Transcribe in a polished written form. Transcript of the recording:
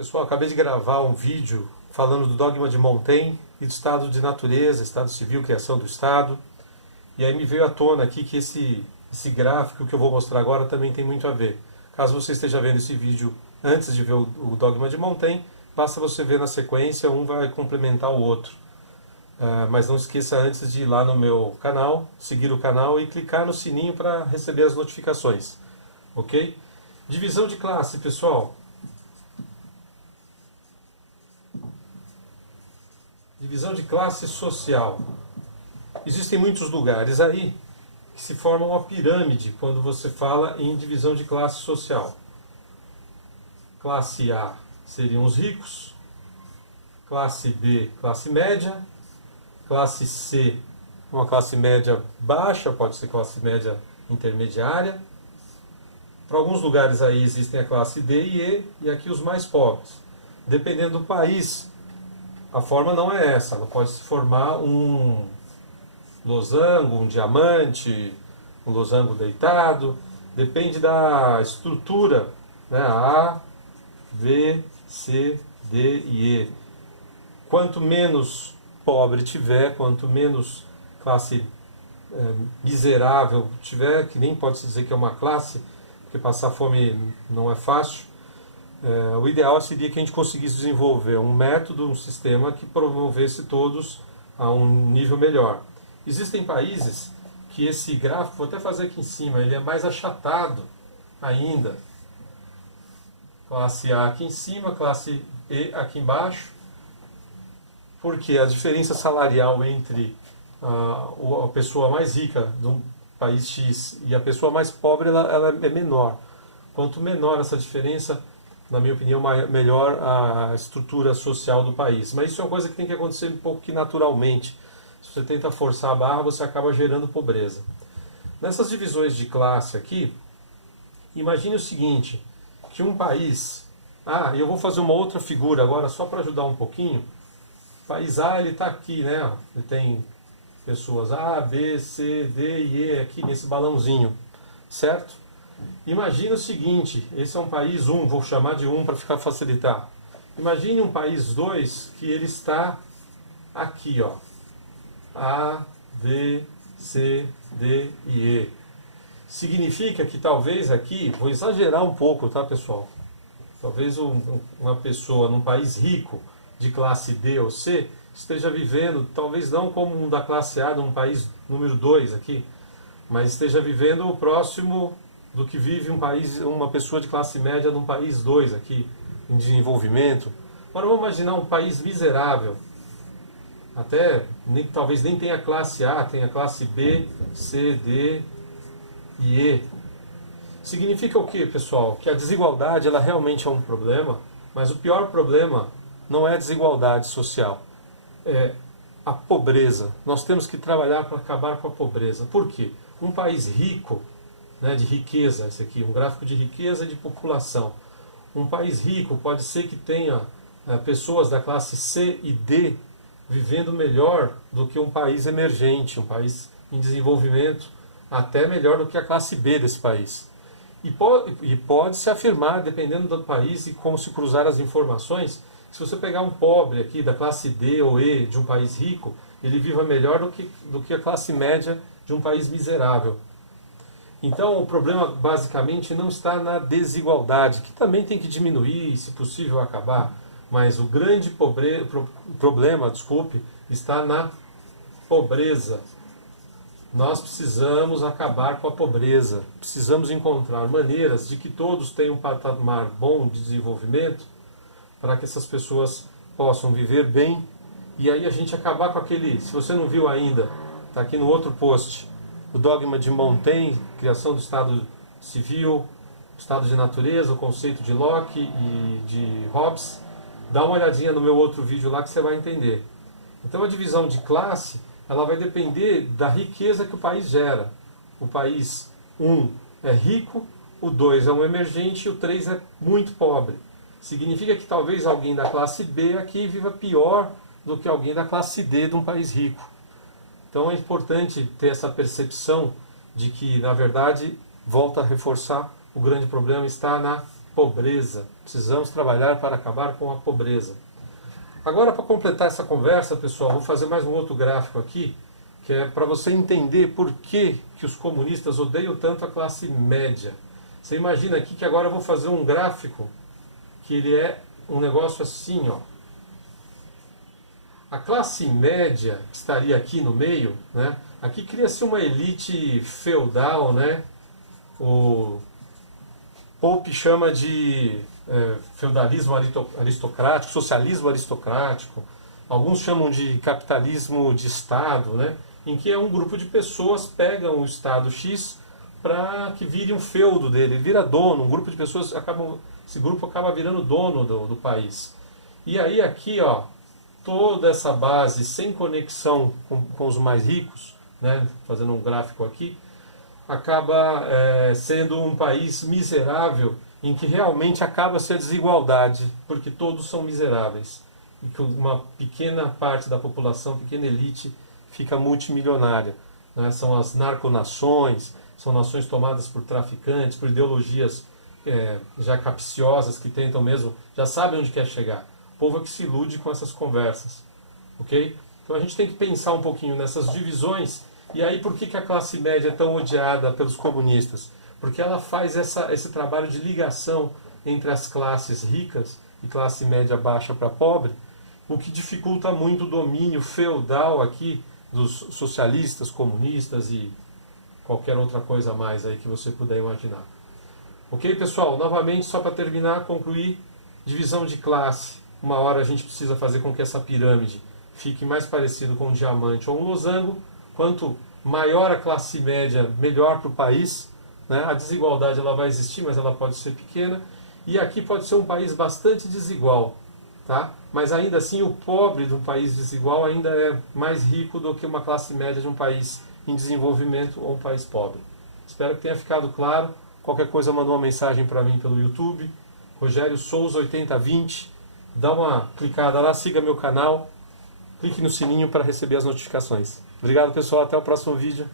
Pessoal, acabei de gravar um vídeo falando do dogma de Montaigne e do estado de natureza, estado civil, criação do Estado. E aí me veio à tona aqui que esse gráfico que eu vou mostrar agora também tem muito a ver. Caso você esteja vendo esse vídeo antes de ver o dogma de Montaigne, basta você ver na sequência, um vai complementar o outro. Mas não esqueça antes de ir lá no meu canal, seguir o canal e clicar no sininho para receber as notificações. Ok? Divisão de classe, pessoal. Divisão de classe social. Existem muitos lugares aí que se formam uma pirâmide quando você fala em divisão de classe social. Classe A seriam os ricos, classe B, classe média, classe C, uma classe média baixa, pode ser classe média intermediária. Para alguns lugares aí existem a classe D e E, e aqui os mais pobres. Dependendo do país, a forma não é essa, ela pode se formar um losango, um diamante, um losango deitado, depende da estrutura, né? A, B, C, D e E. Quanto menos pobre tiver, quanto menos classe miserável tiver, que nem pode se dizer que é uma classe, porque passar fome não é fácil, o ideal seria que a gente conseguisse desenvolver um método, um sistema que promovesse todos a um nível melhor. Existem países que esse gráfico, vou até fazer aqui em cima, ele é mais achatado ainda. Classe A aqui em cima, classe E aqui embaixo, porque a diferença salarial entre a pessoa mais rica de um país X e a pessoa mais pobre ela é menor. Quanto menor essa diferença, na minha opinião, melhor a estrutura social do país. Mas isso é uma coisa que tem que acontecer um pouco que naturalmente. Se você tenta forçar a barra, você acaba gerando pobreza. Nessas divisões de classe aqui, imagine o seguinte, que um país... eu vou fazer uma outra figura agora, só para ajudar um pouquinho. O país A, ele está aqui, né? Ele tem pessoas A, B, C, D e E aqui nesse balãozinho, certo? Imagina o seguinte, esse é um país 1, vou chamar de 1 para facilitar. Imagine um país 2 que ele está aqui, ó. A, B, C, D e E. Significa que talvez aqui, vou exagerar um pouco, tá, pessoal? Talvez uma pessoa num país rico de classe D ou C esteja vivendo, talvez não como um da classe A de um país número 2 aqui, mas esteja vivendo o próximo do que vive uma pessoa de classe média num país 2 aqui, em desenvolvimento. Agora vamos imaginar um país miserável, talvez nem tenha classe A, tenha classe B, C, D e E. Significa o que, pessoal? Que a desigualdade ela realmente é um problema, mas o pior problema não é a desigualdade social, é a pobreza. Nós temos que trabalhar para acabar com a pobreza. Por quê? Um país rico, né, de riqueza, esse aqui, um gráfico de riqueza e de população. Um país rico pode ser que tenha pessoas da classe C e D vivendo melhor do que um país emergente, um país em desenvolvimento, até melhor do que a classe B desse país. E pode se afirmar, dependendo do país e como se cruzar as informações, se você pegar um pobre aqui da classe D ou E de um país rico, ele viva melhor do que a classe média de um país miserável. Então o problema basicamente não está na desigualdade, que também tem que diminuir e se possível acabar, mas o grande problema, está na pobreza. Nós precisamos acabar com a pobreza, precisamos encontrar maneiras de que todos tenham um patamar bom de desenvolvimento para que essas pessoas possam viver bem e aí a gente acabar com aquele, se você não viu ainda, está aqui no outro post, o dogma de Montaigne, criação do Estado civil, Estado de natureza, o conceito de Locke e de Hobbes. Dá uma olhadinha no meu outro vídeo lá que você vai entender. Então a divisão de classe, ela vai depender da riqueza que o país gera. O país 1 é rico, o 2 é um emergente e o 3 é muito pobre. Significa que talvez alguém da classe B aqui viva pior do que alguém da classe D de um país rico. Então é importante ter essa percepção de que, na verdade, volta a reforçar, o grande problema está na pobreza. Precisamos trabalhar para acabar com a pobreza. Agora, para completar essa conversa, pessoal, vou fazer mais um outro gráfico aqui, que é para você entender por que os comunistas odeiam tanto a classe média. Você imagina aqui que agora eu vou fazer um gráfico que ele é um negócio assim, ó. A classe média que estaria aqui no meio, né? Aqui cria-se uma elite feudal, né? O Pope chama de feudalismo aristocrático, socialismo aristocrático. Alguns chamam de capitalismo de Estado, né? Em que é um grupo de pessoas pegam o Estado X para que vire um feudo dele, ele vira dono, um grupo de pessoas esse grupo acaba virando dono do país. E aí aqui, ó, toda essa base sem conexão com os mais ricos, né? Fazendo um gráfico aqui, acaba sendo um país miserável, em que realmente acaba-se a desigualdade, porque todos são miseráveis. E que uma pequena parte da população, pequena elite, fica multimilionária. Né? São as narconações, são nações tomadas por traficantes, por ideologias já capciosas, que tentam mesmo, já sabem onde quer chegar. O povo é que se ilude com essas conversas. Ok? Então a gente tem que pensar um pouquinho nessas divisões. E aí por que a classe média é tão odiada pelos comunistas? Porque ela faz esse trabalho de ligação entre as classes ricas e classe média baixa para pobre, o que dificulta muito o domínio feudal aqui dos socialistas, comunistas e qualquer outra coisa mais aí que você puder imaginar. Ok, pessoal? Novamente, só para terminar, concluir, divisão de classe. Uma hora a gente precisa fazer com que essa pirâmide fique mais parecido com um diamante ou um losango. Quanto maior a classe média, melhor para o país. Né? A desigualdade ela vai existir, mas ela pode ser pequena. E aqui pode ser um país bastante desigual. Tá? Mas ainda assim o pobre de um país desigual ainda é mais rico do que uma classe média de um país em desenvolvimento ou um país pobre. Espero que tenha ficado claro. Qualquer coisa manda uma mensagem para mim pelo YouTube. Rogério Souza 8020. Dá uma clicada lá, siga meu canal. Clique no sininho para receber as notificações. Obrigado, pessoal. Até o próximo vídeo.